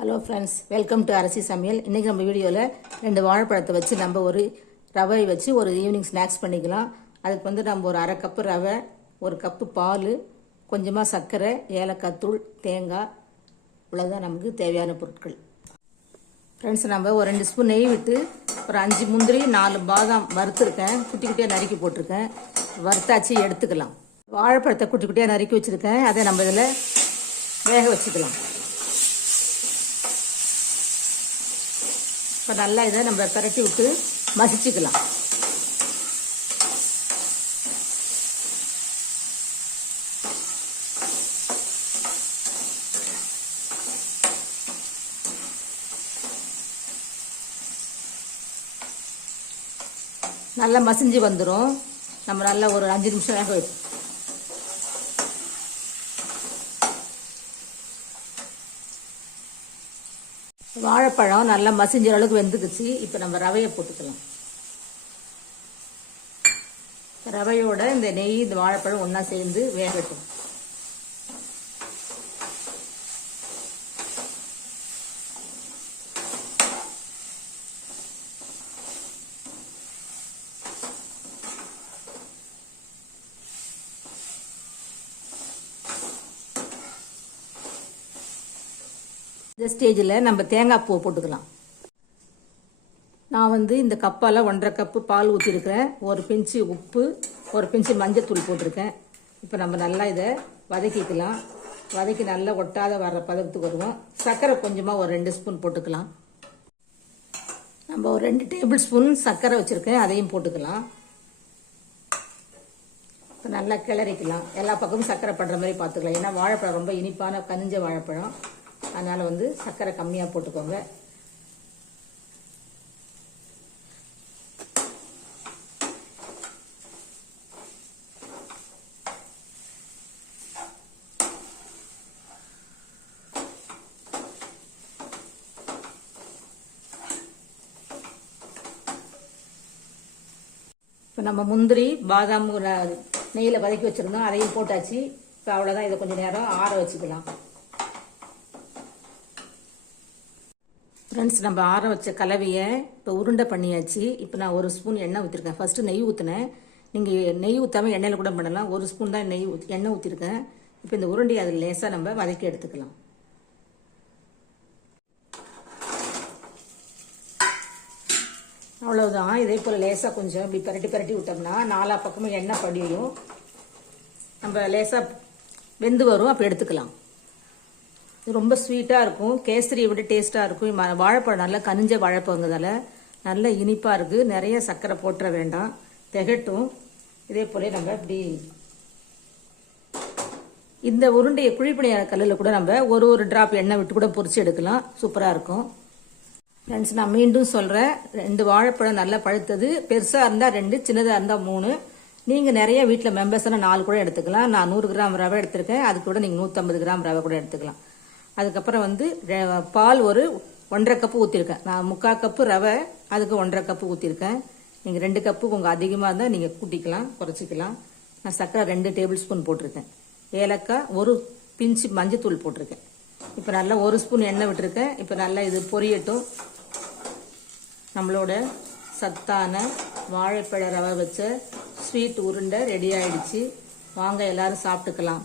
Hello friends welcome to Arasi சமையல் இன்றைக்கி நம்ம வீடியோவில் ரெண்டு வாழைப்பழத்தை வச்சு நம்ம ஒரு ரவை வச்சு ஒரு ஈவினிங் ஸ்நாக்ஸ் பண்ணிக்கலாம். அதுக்கு வந்து நம்ம ஒரு அரை கப்பு ரவை ஒரு கப்பு பால் கொஞ்சமாக சர்க்கரை ஏலக்காய் தூள் தேங்காய் இவ்வளோதான் நமக்கு தேவையான பொருட்கள். ஃப்ரெண்ட்ஸ் நம்ம ஒரு ரெண்டு ஸ்பூன் நெய் விட்டு ஒரு அஞ்சு முந்திரி நாலு பாதாம் வறுத்துருக்கேன். குட்டி குட்டியாக நறுக்கி போட்டிருக்கேன். வறுத்தாச்சு எடுத்துக்கலாம். வாழைப்பழத்தை குட்டி குட்டியாக நறுக்கி வச்சுருக்கேன். அதை நம்ம இதில் வேக வச்சுக்கலாம். இப்போ நல்லா இதை நம்ம பிரட்டி விட்டு மசிச்சுக்கலாம். நல்லா மசிஞ்சு வந்துடும் நம்ம நல்லா ஒரு அஞ்சு நிமிஷம் வேக வைப்போம். வாழைப்பழம் நல்லா மசிஞ்ச அளவுக்கு வெந்துக்குச்சு. இப்போ நம்ம ரவையை போட்டுக்கலாம். ரவையோட இந்த நெய் இந்த வாழைப்பழம் ஒன்றா சேர்ந்து வேகட்டும். இந்த ஸ்டேஜில் நம்ம தேங்காய் பூ போட்டுக்கலாம். நான் வந்து இந்த கப்பால் ஒன்றரை கப்பு பால் ஊற்றிருக்கிறேன் ஒரு பிஞ்சு உப்பு ஒரு பிஞ்சு மஞ்சத்தூள் போட்டிருக்கேன். இப்போ நம்ம நல்லா இதை வதக்கிக்கலாம். வதக்கி நல்லா ஒட்டாத வர்ற பதத்துக்கு வருவோம். சர்க்கரை கொஞ்சமாக ஒரு ரெண்டு ஸ்பூன் போட்டுக்கலாம். நம்ம ஒரு ரெண்டு டேபிள் ஸ்பூன் சர்க்கரை வச்சுருக்கேன். அதையும் போட்டுக்கலாம். இப்போ நல்லா கிளறிக்கலாம். எல்லா பக்கமும் சர்க்கரை படுற மாதிரி பார்த்துக்கலாம். ஏன்னா வாழைப்பழம் ரொம்ப இனிப்பான கனிஞ்ச வாழைப்பழம். அதனால் வந்து சர்க்கரை கம்மியாக போட்டுக்கோங்க. இப்போ நம்ம முந்திரி பாதாம் நெய்யில் வதக்கி வச்சுருந்தோம். அதையும் போட்டாச்சு. இப்போ அவ்வளோதான் இதை கொஞ்சம் நேரம் ஆற வச்சுக்கலாம். ஃப்ரெண்ட்ஸ் நம்ம ஆற வச்ச கலவையை இப்போ உருண்டை பண்ணியாச்சு. இப்போ நான் ஒரு ஸ்பூன் எண்ணெய் ஊற்றிருக்கேன் ஃபஸ்ட்டு நெய் ஊற்றினேன் நீங்கள் நெய் ஊற்றாமல் எண்ணெயில் கூட பண்ணலாம். ஒரு ஸ்பூன் தான் நெய் ஊற்றி எண்ணெய் ஊற்றிருக்கேன் இப்போ இந்த உருண்டையை அதில் லேசாக நம்ம வதக்கி எடுத்துக்கலாம். அவ்வளோதான் இதே போல் லேசாக கொஞ்சம் இப்படி பரட்டி பரட்டி விட்டோம்னா நாலா பக்கமும் எண்ணெய் படியும். நம்ம லேசாக வெந்து வரும். அப்போ எடுத்துக்கலாம். இது ரொம்ப ஸ்வீட்டாக இருக்கும். கேசரியை விட டேஸ்ட்டாக இருக்கும். ம- வாழைப்பழம் நல்லா கனிஞ்ச வாழைப்பழங்கிறதால நல்ல இனிப்பாக இருக்குது நிறைய சர்க்கரை போட்டுற வேண்டாம். திகட்டும். இதே போல நம்ம இப்படி இந்த உருண்டையை குழிப்பணியார கல்லில் கூட நம்ம ஒரு ஒரு ட்ராப் எண்ணெய் விட்டு கூட பொறிச்சு எடுக்கலாம். சூப்பராக இருக்கும். ஃப்ரெண்ட்ஸ் நான் மீண்டும் சொல்கிறேன் ரெண்டு வாழைப்பழம் நல்லா பழுத்தது. பெருசாக இருந்தால் ரெண்டு சின்னதாக இருந்தால் மூணு. நீங்கள் நிறைய வீட்டில் மெம்பர்ஸ்னால் நாலு கூட எடுத்துக்கலாம். நான் நூறு கிராம் ரவை எடுத்திருக்கேன். அதுக்கு கூட நீங்கள் நூற்றம்பது கிராம் ரவை கூட எடுத்துக்கலாம். அதுக்கப்புறம் வந்து பால் ஒரு ஒன்றரை கப்பு ஊற்றிருக்கேன் நான் முக்கால் கப்பு ரவை அதுக்கு ஒன்றரை கப்பு ஊற்றிருக்கேன் நீங்கள் ரெண்டு கப்பு உங்கள் அதிகமாக இருந்தால் நீங்கள் கூட்டிக்கலாம் குறைச்சிக்கலாம். நான் சர்க்கரை ரெண்டு டேபிள் ஸ்பூன் போட்டிருக்கேன். ஏலக்காய் ஒரு பிஞ்சு மஞ்சத்தூள் போட்டிருக்கேன். இப்போ நல்லா ஒரு ஸ்பூன் எண்ணெய் விட்டுருக்கேன். இப்போ நல்லா இது பொரியட்டும். நம்மளோட சத்தான வாழைப்பழ ரவை வச்ச ஸ்வீட் உருண்டை ரெடி ஆயிடுச்சு. வாங்க எல்லாரும் சாப்பிட்டுக்கலாம்.